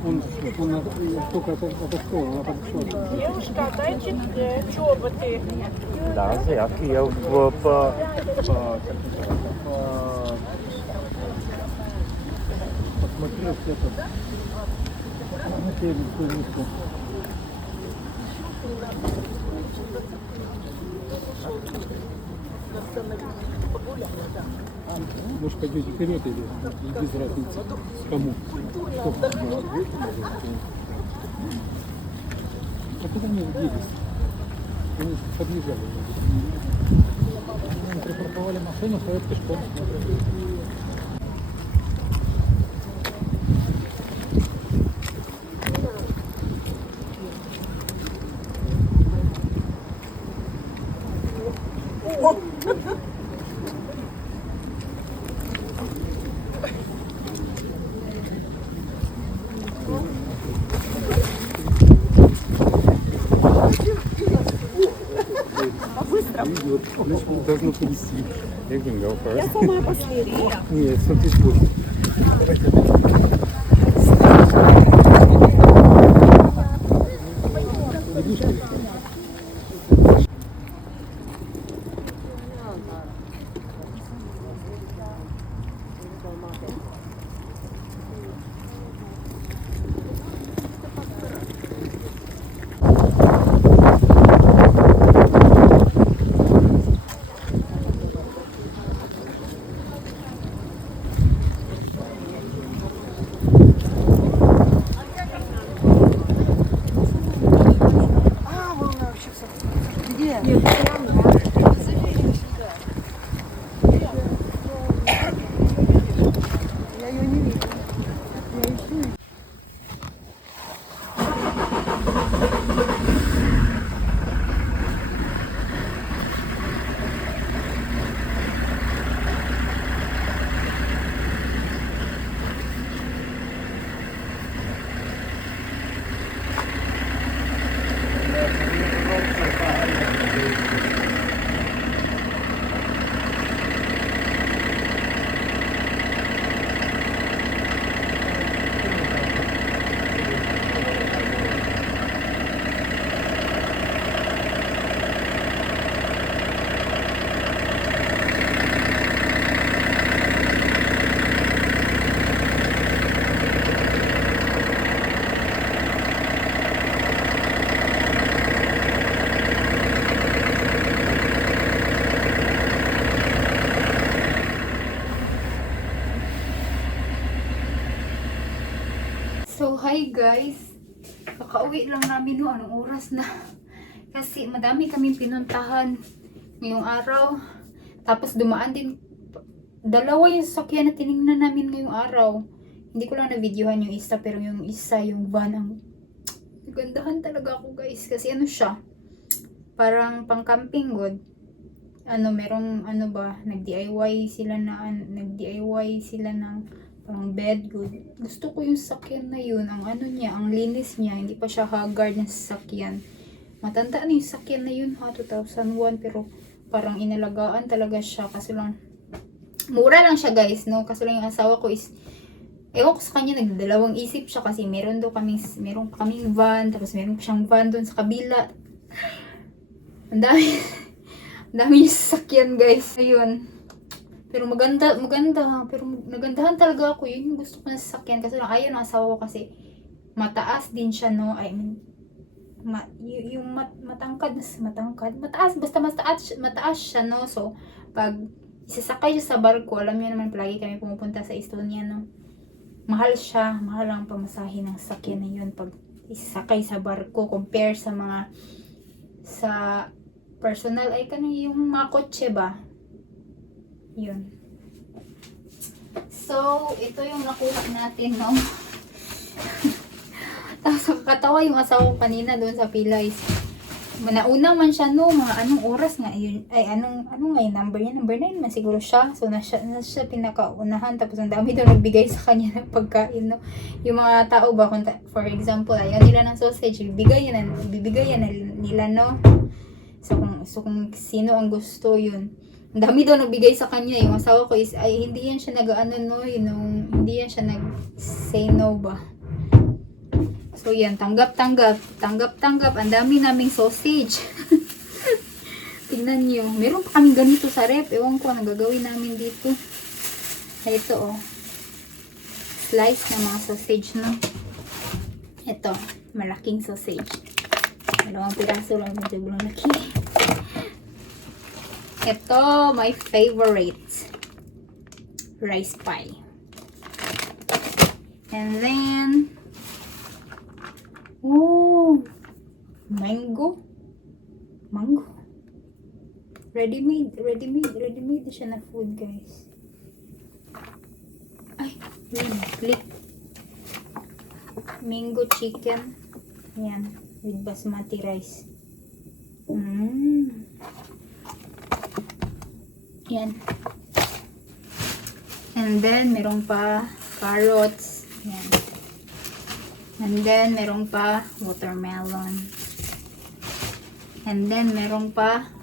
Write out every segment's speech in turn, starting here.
Он только отошел, она подошла. Девушка, дайте чоботы. Да, заявки я Посмотрел это. На первую миску. Может, пойдете вперед или без разницы кому? А куда они делись? Они подъезжали. Они припарковали машину, ходят пешком. Должно повести. You can go first. Я самая последняя. Нет, смотри, больше. So, hi guys! Kakauwi lang namin no, anong oras na. Kasi madami kaming pinuntahan ngayong araw. Tapos dumaan din, dalawa yung sasakyan na tinignan namin ngayong araw. Hindi ko lang na-videohan yung isa, pero yung isa, yung van, ang nagandahan talaga ako guys. Kasi ano siya, parang pang camping good. Merong nag-DIY sila ng parang bed good. Gusto ko yung sakyan na yun. Ang ang linis niya. Hindi pa siya haggard na sasakyan. Matanda na yung sakyan na yun ha. 2001. Pero parang inalagaan talaga siya. Kasi lang, mura lang siya guys, no? Kasi lang yung asawa ko is, ewan ko sa kanya, nagdalawang isip siya. Kasi meron pa kaming van. Tapos meron pa siyang van doon sa kabila. Ang dami yung sasakyan guys. Ayun. Pero maganda, pero nagandahan talaga ako. Yun yung gusto ko na sasakyan. Kasi lang ayaw ng asawa ko kasi mataas din siya, no? I mean, mataas, basta mataas siya, no? So, pag isasakay siya sa barko, alam niyo naman, palagi kami pumupunta sa Estonia, no? Mahal siya, mahal ang pamasahe ng sasakyan na yun pag isasakay sa barko, compare sa personal, ay yung mga kotse ba? Yun. So, ito yung nakuha natin, no? Tapos, katawa yung asawa ko kanina doon sa pila is, Nauna man siya no, mga anong oras nga yun, ay anong nga yung number niya, number 9 man siguro siya, so na siya pinakaunahan, tapos ang dami daw nagbigay sa kanya ng pagkain no, yung mga tao ba, for example, ayaw nila ng sausage, bibigay yan nila no, so kung sino ang gusto yun, ang dami daw nagbigay sa kanya, yung asawa ko is, ay hindi yan siya nag-ano no, hindi yan siya nag-say no ba. So yan, tanggap. Ang dami naming sausage. Tingnan nyo. Meron pa kaming ganito sa rep. Ewan ko anong gagawin namin dito. Ito oh. Slice ng mga sausage no. Ito, malaking sausage. 2 piraso lang. Medyo laki. Ito, my favorite. Rice pie. And then oh, mango. Ready-made siya na food, guys. Ay, click. Mango chicken. Yan, with basmati rice. Yan. And then, merong pa carrots. Yan. And then, merong pa watermelon. And then, merong pa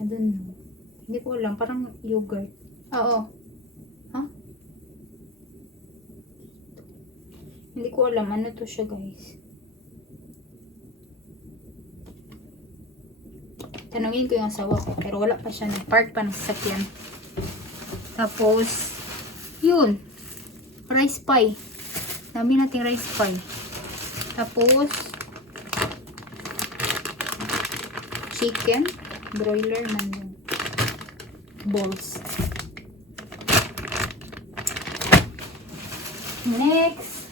I don't know. Hindi ko alam. Parang yogurt. Oo. Huh? Hindi ko alam. Ano to siya, guys? Tanungin ko yung asawa ko. Pero wala pa siya. Nag-park pa ng sasakyan. Tapos, yun. Rice pie. Dami nating rice pie. Tapos, chicken. Broiler man yun. Balls. Next.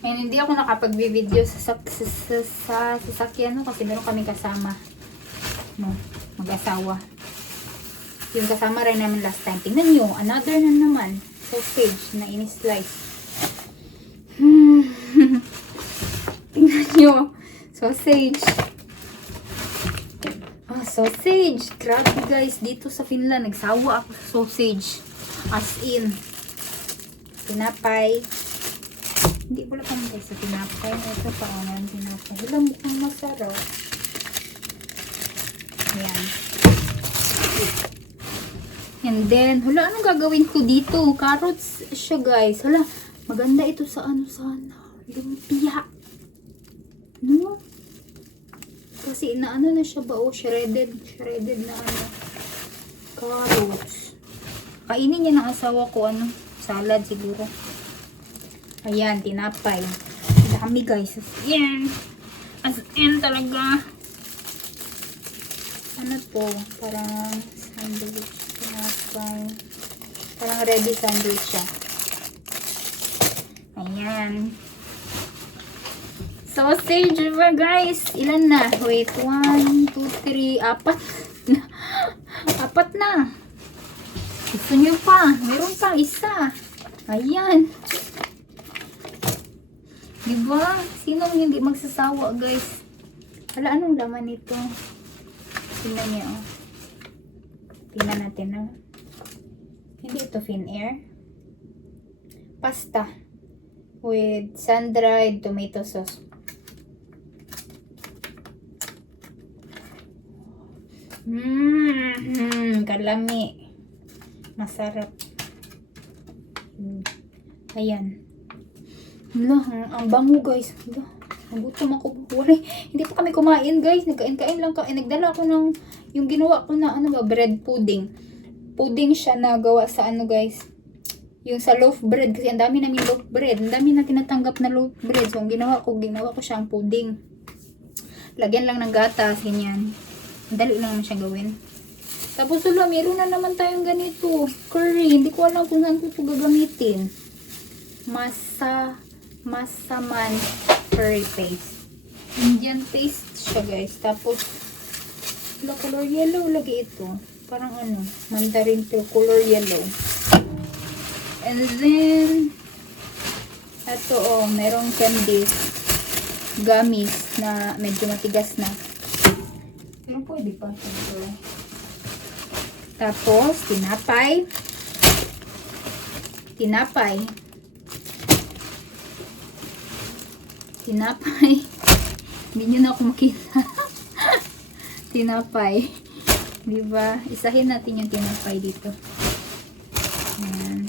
And hindi ako nakapag-video sa sasakyan no, kasi meron kami kasama. No, mag-asawa. Yung kasama rin namin last time. Tingnan nyo, another na naman. Sausage na in-slice. Tingnan nyo. Sausage. Sausage. Grabe guys. Dito sa Finland, nagsawa ako sa sausage. As in. Tinapay. Hindi wala kami guys sa tinapay. Ito pa ako naman tinapay. Wala mukhang masarap. Ayan. And then, hala, anong gagawin ko dito? Carrots siya guys. Hala, maganda ito sa ano sana. Lumpia. No? Kasi inaano na siya ba? Oh, shredded na ano. Carrots. Kainin niya ng asawa ko ano. Salad siguro. Ayan, tinapay. Dami guys. As in talaga. Ano to? Parang sandwich. Tinapay. Parang ready sandwich siya. Ayan. Sausage ba guys? Ilan na? Wait, 1, 2, 3, 4. 4 na. Gusto nyo pa? Meron pang isa. Ayan. Diba? Sinong hindi magsasawa guys? Hala, anong laman nito? Tingnan niyo. Oh. Tingnan natin na. Hindi ito Finnair. Pasta. With sun-dried tomato sauce. Kalami. Masarap. Ayan. Ang bango guys. Nagutom ako. Hindi pa kami kumain guys. Nagkain-kain lang. Nagdala ako ng yung ginawa ko na ano ba, bread pudding. Pudding siya na gawa sa ano guys. Yung sa loaf bread. Kasi ang dami namin loaf bread. Ang dami na tinatanggap na loaf bread. So ang ginawa ko siyang pudding. Lagyan lang ng gatas. Ganyan. Dali lang naman siya gawin. Tapos wala, meron na naman tayong ganito. Curry. Hindi ko alam kung saan ko ito gagamitin. Masaman curry paste. Indian paste siya guys. Tapos, color yellow lagi ito. Parang ano, mandarin to color yellow. And then, ito merong candies, gummies na medyo matigas na. Pero pwede pa. Ito. Tapos, tinapay. Hindi nyo na ako makita. Tinapay. Diba? Isahin natin yung tinapay dito. Ayan.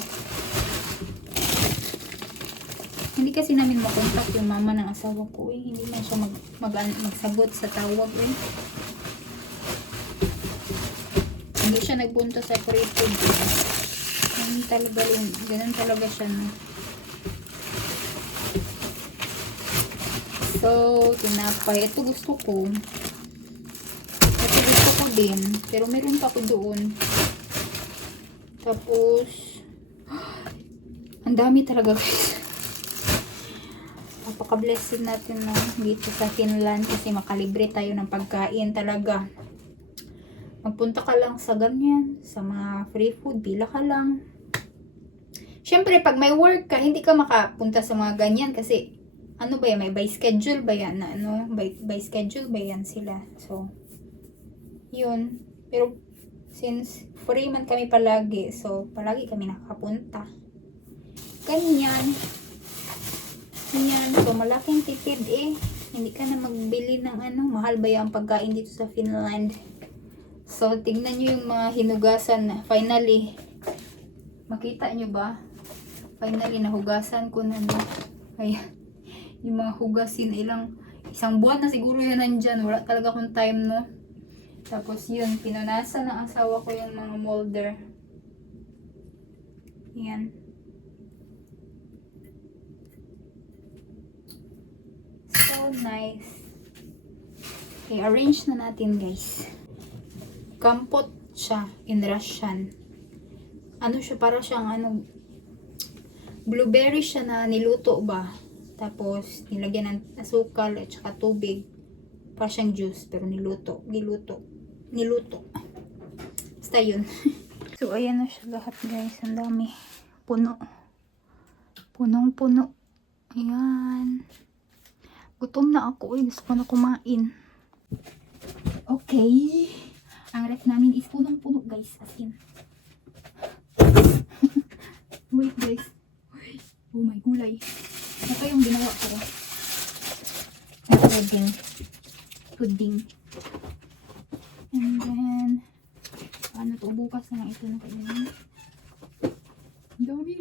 Hindi kasi namin makontak yung mama ng asawa ko eh. Hindi na siya magsagot sa tawag eh. Hindi siya nagpunta sa free food. Ganun talaga siya. No? So, tinapay. Ito gusto ko. Din. Pero meron pa ako doon. Tapos, ang dami talaga guys. Napaka-blessed natin na dito sa Finland kasi makalibre tayo ng pagkain talaga. Magpunta ka lang sa ganyan, sa mga free food, bila ka lang. Siyempre, pag may work ka, hindi ka makapunta sa mga ganyan kasi ano ba yan, may by schedule ba yan na ano, by schedule ba yan sila. So, yun. Pero, since free man kami palagi, so, palagi kami nakakapunta. Ganyan. So, malaking tipid eh. Hindi ka na magbili ng ano, mahal ba yung pagkain dito sa Finland. So, tignan nyo yung mga hinugasan na. Finally, makita nyo ba? Finally, nahugasan ko na. Ayan. Yung mga hugasin, isang buwan na siguro yun nandyan. Wala talaga akong time, no? Tapos yun, pinunasan ng asawa ko yung mga molder. Yan. So nice. Okay, arrange na natin guys. Kampot siya in Russian. Ano siya, para siyang blueberry siya na niluto ba? Tapos nilagyan ng asukal at saka tubig. Para siyang juice, pero niluto. Basta yun. So, ayan na siya lahat guys. Ang dami. Puno. Punong-puno. Ayan. Gutom na ako. Gusto ko na kumain. Okay. Ang ref namin is punong-puno guys. As in. Wait guys. Oh my gulay. Ito yung ginawa ko. Pudding. And then, paano to? Bukas na lang ito na kailangan. Dami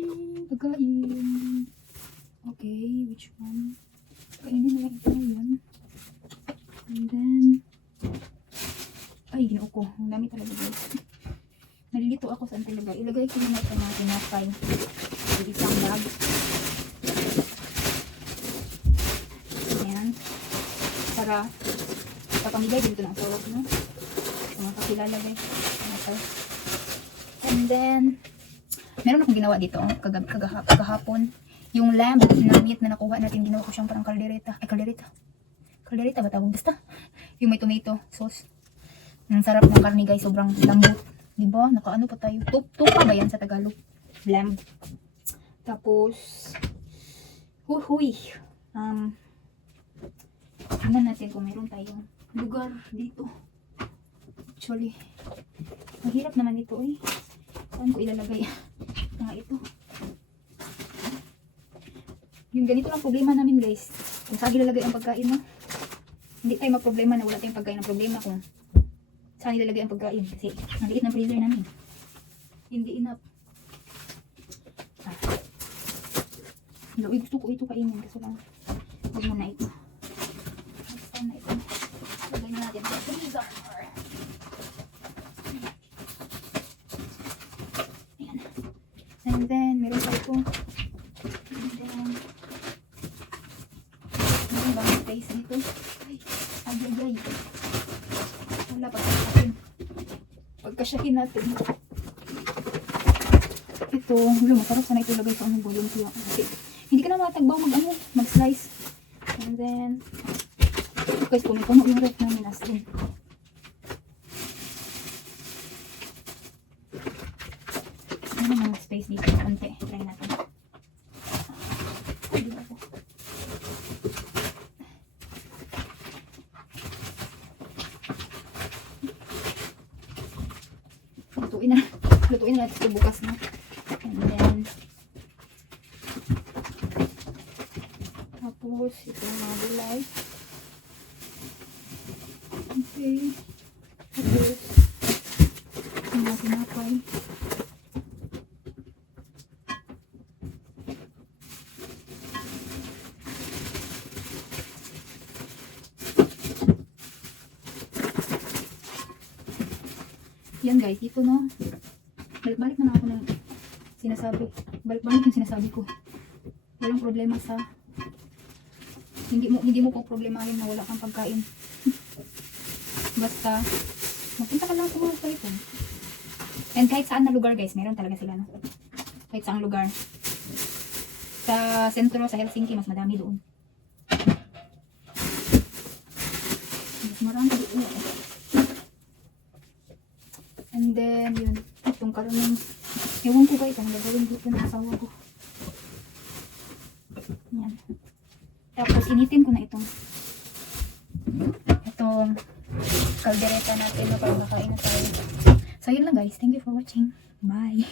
pagkain. Okay, which one? Kainin na lang ito ngayon. And then, ay, ginoo ko. Ang dami talaga guys. Nalilito ako saan talaga. Ilagay ko na ito na tinapay. Sa isang bag. Ayan. Para pamigay dito ng asawa ko, no? Sa mga kakilala guys. And then, meron akong ginawa dito kagahapon. Yung lamb na meat na nakuha natin, ginawa ko siyang parang kaldereta. Ay, kaldereta ba tawag? Basta. Yung may tomato sauce. Ang sarap ng karne guys, sobrang lambot. Diba? Nakaano pa tayo? Tupa ba yan sa Tagalog? Lamb. Tapos, tingnan natin kung meron tayong lugar dito. Actually, mahirap naman ito eh. Saan ko ilalagay mga ito? Yung ganito lang problema namin guys. Kung saan ilalagay ang pagkain mo. Hindi tayo magproblema na wala tayong pagkain. Ang problema kung saan ilalagay ang pagkain. Kasi maliit ng freezer namin. Hindi enough. Gusto ko ito kainin. Kaso lang, huwag mo na ito. Saan na ito? Lagay na natin sa freezer. Ayan. And then, meron pa ito. And then, meron bang space dito? Ay, agay. Wala pa sa atin. Pagkasyahin natin. Ito, masarap sana ito lagay sa anong volume ko. Kasi, hindi ka na matagbaw mag-slice. And then, guys, puno yung ref namin as in. Ano mga space dito? Konti. Try natin. Ay, di ba po? Lutuin na. Lutuin na natin ito bukas na. And then, tapos, ito yung mga gulay. Okay. Tapos, yung mga tinapay. Yan guys, dito no. Balik-balik na ako ng sinasabi. Balik-balik yung sinasabi ko. Walang problema sa hindi mo po problemahin na wala kang pagkain. Basta magpunta ka lang sa mga ito. And kahit saan na lugar guys, meron talaga sila no. Kahit saang lugar. Sa sentro, sa Helsinki, mas madami doon. Mas marami doon. And then, yun. Itong karunong, ewan ko guys, ang gagawin dito ng asawa ko. Yan. Tapos, initin ko na itong kaldereta natin na para makain na tayo. So, yun lang guys. Thank you for watching. Bye!